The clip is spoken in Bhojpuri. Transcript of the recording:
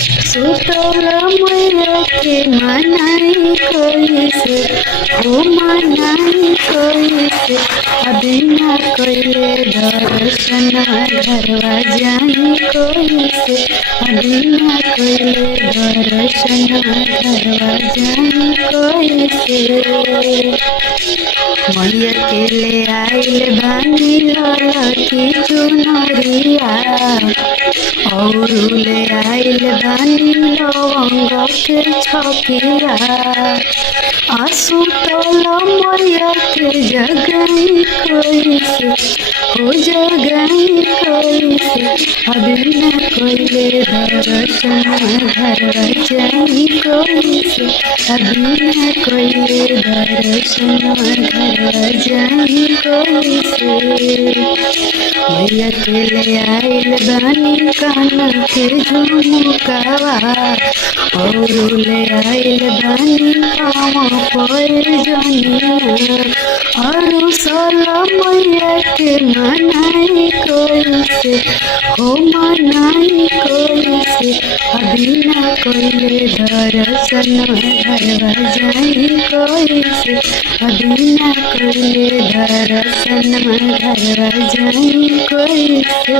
सुतल मैया के मनाई कैसे हो मनाई कैसे अभी ना कैले दर्शन घरवा जाई कैसे अभी ना कैले दर्शन घरवा जाई कैसे मैया के ले आइल बानी ललकी चुनरिया और ले आइल बानी लवंग के छपिया आंसू तोला मैया के जगाई कैसे हो जगाई कैसे अभी न कोइले दर्शन घरवा जाई कैसे अभी न कोइले दर्शन घरवा जाई कैसे मैया के ले आइल बानी कान के झुमकावा और ले आइल बानी पाँव पर जनिया और सोला मैया के मनाई कैसे हो मनाई कैसे अभी ना कोइले दर्शन घरवा जाई कैसे अभी ना कोइले दर्शन घरवा जाई कैसे।